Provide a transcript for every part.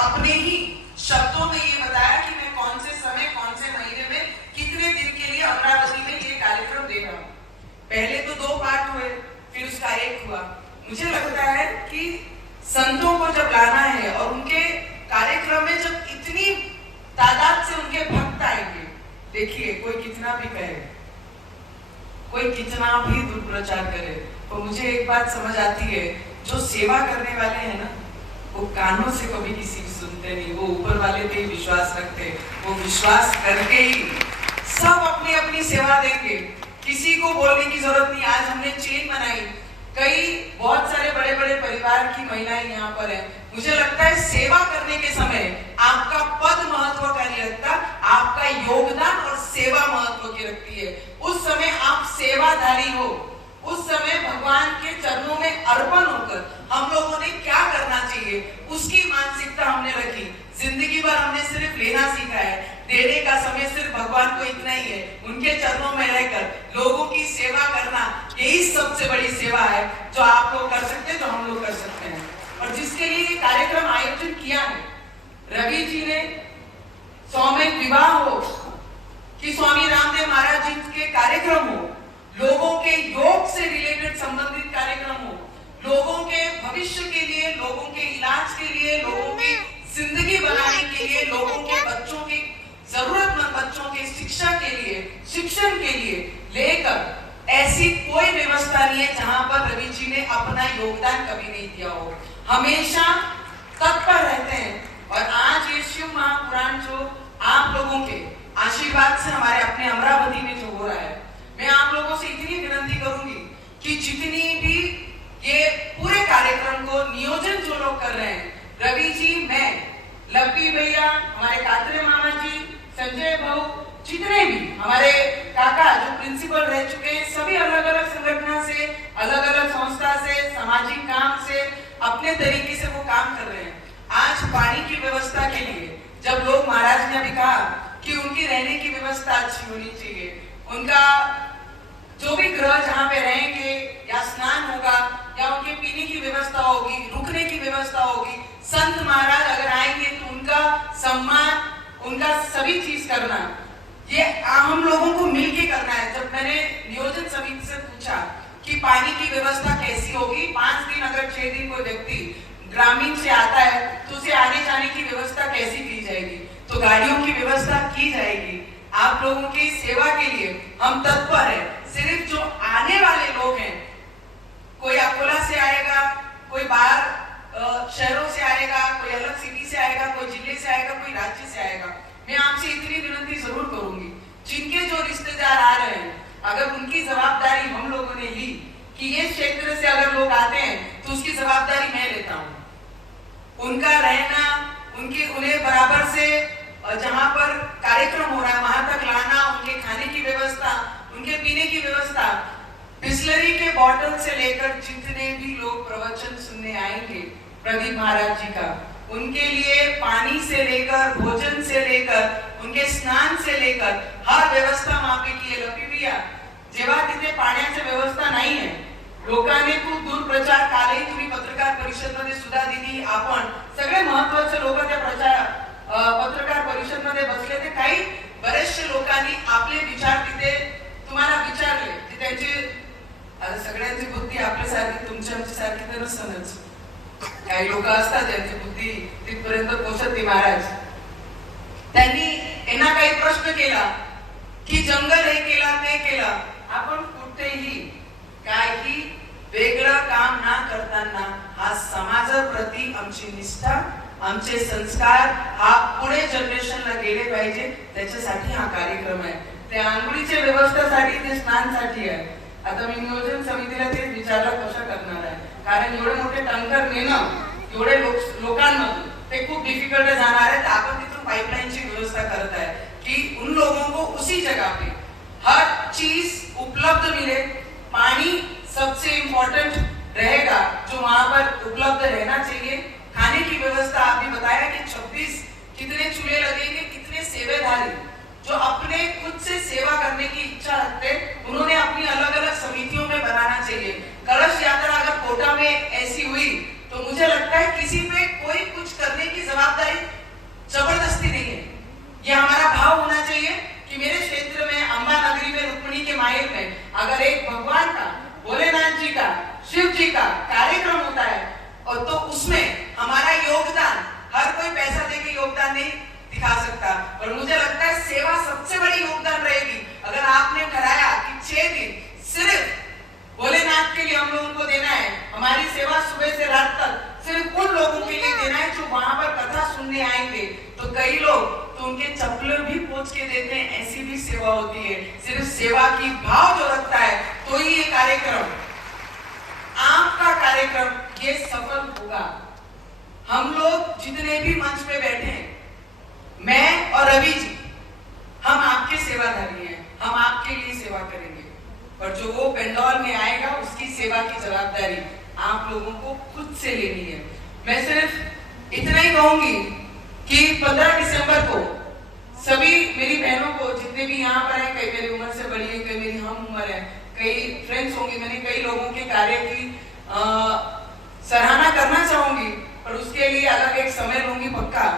अपने ही शब्दों में ये बताया कि मैं कौन से समय, कौन से महीने में, कितने दिन के लिए अमरावती में ये कार्यक्रम दे रहा हूँ। पहले तो 2 पार्ट हुए, फिर उसका 1 हुआ। मुझे लगता है कि संतों को जब लाना है और उनके कार्यक्रम में जब इतनी तादाद से उनके भक्त आएंगे, देखिए कोई कितना भी कहे, कोई कितना भी दुष्प्रचार करे, तो मुझे एक बात समझ आती है, जो सेवा करने वाले हैं ना, वो कानों से कभी किसी की सुनते नहीं, वो ऊपर वाले पे ही विश्वास रखते, वो विश्वास करके ही सब अपनी अपनी सेवा देंगे, किसी को बोलने की जरूरत नहीं। आज हमने चेन बनाई, बहुत सारे बड़े बड़े परिवार की महिलाएं यहाँ पर हैं। मुझे लगता है सेवा करने के समय आपका पद महत्व का नहीं रखता, आपका योगदान और सेवा महत्व की रखती है। उस समय आप सेवाधारी हो, उस समय भगवान के चरणों में अर्पण होकर हम लोगों ने क्या करना चाहिए उसकी मानसिकता हमने रखी। जिंदगी भर हमने सिर्फ लेना सीखा है, देने का समय सिर्फ भगवान को इतना ही है, उनके चरणों में रहकर लोगों की सेवा करना, यही सबसे बड़ी सेवा है जो आप लोग कर सकते हैं, जो हम लोग कर सकते हैं। और जिसके लिए ये कार्यक्रम आयोजन किया है, रवि जी ने स्वामी विवाह हो कि स्वामी रामदेव महाराज जी के कार्यक्रम हो, लोगों के योग से रिलेटेड संबंधित कार्यक्रम हो, लोगों के भविष्य के लिए, लोगों के इलाज के लिए, लोगों की जिंदगी बनाने के लिए, लोगों के बच्चों की जरूरतमंद बच्चों के शिक्षा के लिए, शिक्षण के लिए लेकर ऐसी कोई व्यवस्था नहीं है जहां पर रवि जी ने अपना योगदान कभी नहीं दिया हो, हमेशा तत्पर रहते हैं। और आज ये शिव महापुराण जो आप लोगों के आशीर्वाद से हमारे अपने अमरावती में जो हो रहा है, मैं आप लोगों से इतनी विनती करूंगी कि जितनी भी ये पूरे कार्यक्रम को नियोजन जो लोग कर रहे हैं, रवि जी, मैं, लप्पी भैया, हमारे कातरे मामा जी, संजय भाऊ, जितने भी हमारे काका जो प्रिंसिपल रह चुके हैं, सभी अलग अलग संगठन से, अलग अलग संस्था से, सामाजिक काम से अपने तरीके से वो काम कर रहे हैं। आज पानी की व्यवस्था के लिए जब लोग, महाराज ने भी कहा कि उनकी रहने की व्यवस्था अच्छी होनी चाहिए, उनका जो भी ग्रह जहाँ पे रहेंगे या स्नान होगा या उनके पीने की व्यवस्था होगी, रुकने की व्यवस्था होगी, संत महाराज अगर आएंगे तो उनका सम्मान, उनका सभी चीज करना, ये हम लोगों को मिलके करना है। जब मैंने नियोजन समिति से पूछा कि पानी की व्यवस्था कैसी होगी, 5 दिन अगर 6 दिन कोई व्यक्ति ग्रामीण से आता है तो उसे आने जाने की व्यवस्था कैसी की जाएगी, तो गाड़ियों की व्यवस्था की जाएगी। आप लोगों की सेवा के लिए हम तत्पर है। सिर्फ जो आने वाले लोग हैं, कोई अकोला से आएगा, कोई बाहर शहरों से आएगा, कोई अलग सिटी से आएगा, कोई जिले से आएगा, कोई राज्य से आएगा, मैं आपसे इतनी विनती जरूर करूंगी, जिनके जो रिश्तेदार आ रहे हैं, अगर उनकी जवाबदारी हम लोगों ने ली कि ये क्षेत्र से अगर लोग आते हैं तो उसकी जवाबदारी मैं लेता हूँ, उनका रहना, उन्हें बराबर से जहाँ पर कार्यक्रम हो रहा है वहां तक लाना, उनके खाने की व्यवस्था, उनके पीने की व्यवस्था, बिस्लरी के बॉटल से लेकर जितने भी लोग प्रवचन सुनने आएंगे प्रदीप महाराज जी का, उनके लिए पानी से लेकर, भोजन से लेकर, उनके स्नान से लेकर हर व्यवस्था वहां पे की है। लपी भैया, जेव्हा तिथे पाण्याची व्यवस्था नाही आहे, लोकांनी खूप दुष्प्रचार, कालही तुम्ही पत्रकार परिषद मध्ये सुद्धा दिली, आपण सगळे महत्त्वाचे लोक त्या पत्रकार परिषद मध्ये बसले, ते काही बरेचसे लोकांनी आपले विचार तिथे तुम्हाला विचारले, ते त्यांची सगळ्यांची बुद्धी आपल्यासारखी तुमच्या सारखी तर नसतच, काही लोक असतात ज्यांची बुद्धी तिथपर्यंत पोहोचत नाही। महाराज त्यांनी यांना काही प्रश्न केला की जंगल हे केला ते केला, आपण कुठेही काही वेगळं काम ना करताना हा समाजाप्रती आमची निष्ठा, आमचे संस्कार हा पुढे जनरेशनला गेले पाहिजे, त्याच्यासाठी हा कार्यक्रम आहे। त्या आंघोळीच्या व्यवस्थेसाठी, ते स्नानसाठी आहे। आता मी नियोजन समितीला ते विचारलं कसं करणार आहे, कारण एवढे मोठे टँकर नेणं एवढे लोकांमधून ते खूप डिफिकल्ट जाणार आहे, तर आपण तिथून पाइपलाइनची व्यवस्था करत आहे कि उन लोगों को उसी जगह पे हर चीज उपलब्ध मिले। पानी सबसे इम्पोर्टेंट रहेगा जो वहां पर उपलब्ध रहना चाहिए। खाने की व्यवस्था आपने बताया कि 26 कितने चूल्हे लगेंगे, कितने सेवेदारी जो अपने खुद से सेवा करने की इच्छा रखते, उन्होंने अपनी अलग अलग समितियों में बनाना चाहिए। कलश यात्रा अगर कोटा में ऐसी हुई तो मुझे लगता है किसी पे कोई कुछ करने की जवाबदारी पर मुझे लगता है सेवा सबसे बड़ी योगदान रहेगी। अगर आपने कराया कि 6 दिन सिर्फ भोलेनाथ के लिए हम लोगों को देना है, हमारी सेवा सुबह से रात तक सिर्फ उन लोगों के लिए देना है जो वहां पर कथा सुनने आएंगे, तो कई लोग तो उनके चप्पल भी पोंछ के देते हैं, ऐसी भी सेवा होती है। सिर्फ सेवा की भाव जो रखता है तो ही ये कार्यक्रम, आपका कार्यक्रम ये सफल होगा। हम लोग जितने भी मंच पे बैठे हैं, मैं और रवि जी, हम आपके सेवाधारी हैं, हम आपके लिए सेवा करेंगे, और जो वो पेंडोल में आएगा उसकी सेवा की जवाबदारी आप लोगों को खुद से लेनी है। मैं सिर्फ इतना ही कहूंगी कि 15 दिसंबर को सभी मेरी बहनों को, जितने भी यहाँ पर हैं, कई मेरी उम्र से बड़ी है, कई मेरी हम उम्र है, कई फ्रेंड्स होंगे, मैंने कई लोगों के कार्य की सराहना करना चाहूंगी, पर उसके लिए अलग एक समय लूंगी पक्का।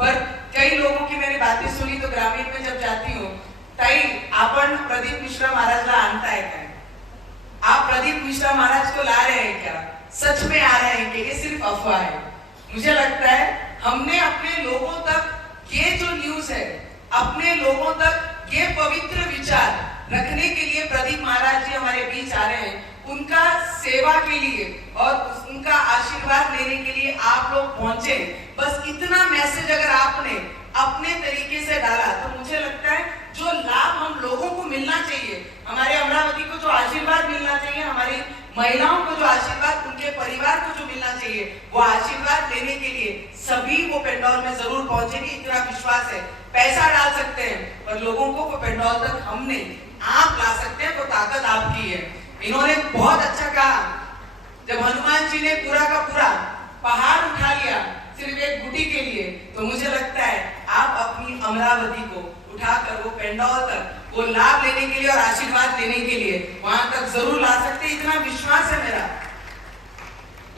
पर कई लोगों की मैंने बातें सुनी तो ग्रामीण में जब जाती हूँ, ताई आपण प्रदीप मिश्रा महाराजला आणताय काय? आप प्रदीप मिश्रा महाराज को ला रहे हैं क्या? सच में आ रहे हैं कि ये सिर्फ अफवाह है? मुझे लगता है हमने अपने लोगों तक ये जो न्यूज है, अपने लोगों तक ये पवित्र विचार रखने के लिए प्रदीप महाराज जी हमारे बीच आ रहे हैं। उनका सेवा के लिए और उनका आशीर्वाद लेने के लिए आप लोग पहुंचे। बस इतना मैसेज अगर आपने अपने तरीके से डाला तो मुझे लगता है जो लाभ हम लोगों को मिलना चाहिए, हमारे अमरावती को जो आशीर्वाद मिलना चाहिए, हमारी महिलाओं को जो आशीर्वाद, उनके परिवार को जो मिलना चाहिए, वो आशीर्वाद लेने के लिए सभी वो पेंडोल में जरूर पहुंचेंगे, इतना विश्वास है। पैसा डाल सकते हैं पर लोगों को वो पेंडोल तक हम नहीं, आप ला सकते हैं, वो ताकत आपकी है। इन्होंने बहुत अच्छा कहा, जब हनुमान जी ने पूरा का पूरा पहाड़ उठा लिया सिर्फ एक बूटी के लिए, तो मुझे लगता है आप अपनी अमरावती को उठाकर वो पेंडोल तक, वो लाभ लेने के लिए और आशीर्वाद लेने के लिए वहां तक जरूर ला सकते, इतना विश्वास है मेरा।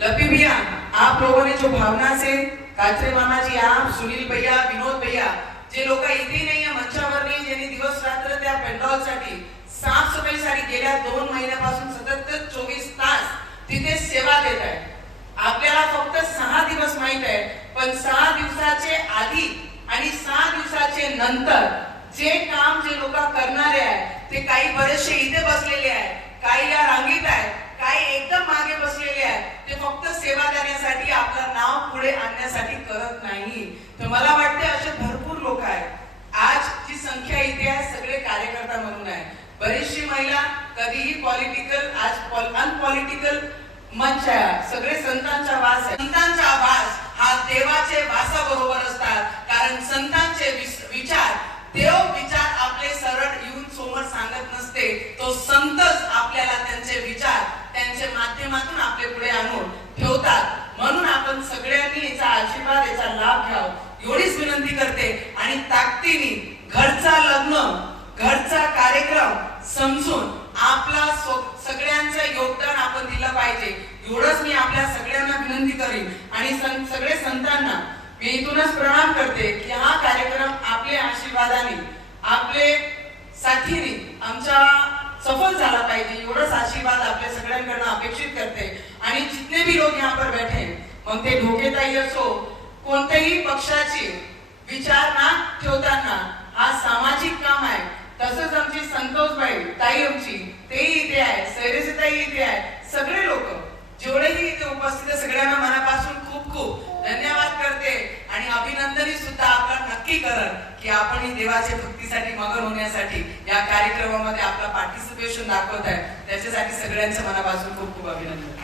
लपी भैया, आप लोगों ने जो भावना से, कात्रे मामा जी, आप, सुनील भैया, विनोद भैया, जे लोक इथे नाही आहे, मंचावर नाही, ज्यांनी दिवस रात्र त्या पेंडोल साठी साफसफाई साठी गेल्या 2 महिन्यापासून सतत 24 तास तिथे सेवा देत आहे। आपल्याला फक्त 6 दिवस माहित आहे, पण 6 दिवसाचे आधी आणि 6 दिवसाचे नंतर जे काम जे लोक करणारे आहे, ते काही बरेचसे इथे बसलेले आहे, काही या रांगेत आहे, काही एकदम मागे बसलेले आहे, ते फक्त सेवा देण्यासाठी, आपलं नाव पुढे आणण्यासाठी करत नाही। तर मला वाटते असे भरपूर लोक आहेत। आज जी संख्या इथे आहे सगळे कार्यकर्ता म्हणून आहे, बरीचशी महिला, कधीही पॉलिटिकल, आज अनपॉलिटिकल मंच आहे, सगळे संतांचा वास आहे। संतांचा वास हा देवाचे वासाबरोबर असतात, कारण संतांचे विचार, देव विचार आपले सरळ येऊन समोर सांगत नसते, तो संतच आपल्याला त्यांचे विचार त्यांच्या माध्यमातून आपले पुढे आणून ठेवतात। म्हणून आपण सगळ्यांनी याचा आशीर्वाद, याचा लाभ घ्यावा, एवढीच विनंती करते। आणि ताकदीने घरचा लग्न, घरचा कार्यक्रम समजून आपला सगळ्यांचं योगदान आपण दिलं पाहिजे, एवढंच मी आपल्या सगळ्यांना विनंती करीन। आणि सगळे संतांना मी इथूनच प्रणाम करते की हा कार्यक्रम आपले आशीर्वादाने, आपले साथीने आमचा सफल झाला पाहिजे, एवढंच आशीर्वाद आपल्या सगळ्यांकडून अपेक्षित करते। आणि जितने भी लोग यहाँ पर बैठे, मग ते ढोकेताई असो, कोणत्याही पक्षाचे विचार ना ठेवताना हा सामाजिक काम आहे। तसंच आमची संतोषबाई ताई, आमची तेही इथे आहे, सैरसीताई इथे आहे, सगळे लोक जेवढेही इथे उपस्थित आहे, सगळ्यांना मनापासून खूप खूप धन्यवाद करते। आणि अभिनंदनही सुद्धा आपला नक्की करन की आपण ही देवाच्या भक्तीसाठी मगन होण्यासाठी या कार्यक्रमामध्ये आपला पार्टिसिपेशन दाखवत आहे, त्याच्यासाठी सगळ्यांचं मनापासून खूप खूप अभिनंदन।